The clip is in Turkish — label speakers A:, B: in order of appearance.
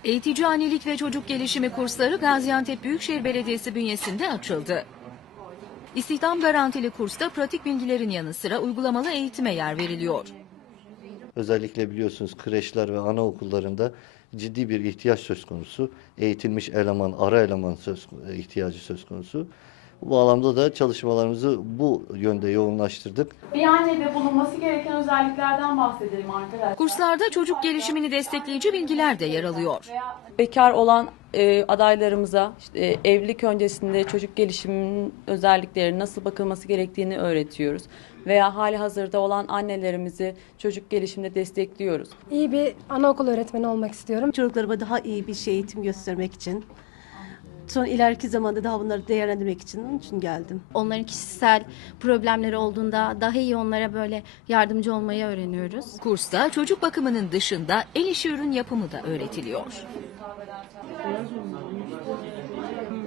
A: Eğitici annelik ve çocuk gelişimi kursları Gaziantep Büyükşehir Belediyesi bünyesinde açıldı. İstihdam garantili kursta pratik bilgilerin yanı sıra uygulamalı eğitime yer veriliyor.
B: Özellikle biliyorsunuz kreşler ve anaokullarında ciddi bir ihtiyaç söz konusu. Eğitilmiş eleman, ara eleman ihtiyacı söz konusu. Bu bağlamda da çalışmalarımızı bu yönde yoğunlaştırdık.
C: Bir annede bulunması gereken özelliklerden bahsedelim arkadaşlar.
A: Kurslarda çocuk gelişimini destekleyici bilgiler de yer alıyor.
D: Bekar olan adaylarımıza evlilik öncesinde çocuk gelişiminin özellikleri nasıl bakılması gerektiğini öğretiyoruz. Veya hali hazırda olan annelerimizi çocuk gelişiminde destekliyoruz.
E: İyi bir anaokul öğretmeni olmak istiyorum.
F: Çocuklarıma daha iyi bir eğitim göstermek için. Sonra ileriki zamanda daha bunları değerlendirmek için, onun için geldim.
G: Onların kişisel problemleri olduğunda daha iyi onlara böyle yardımcı olmayı öğreniyoruz.
A: Kursta çocuk bakımının dışında el işi ürün yapımı da öğretiliyor.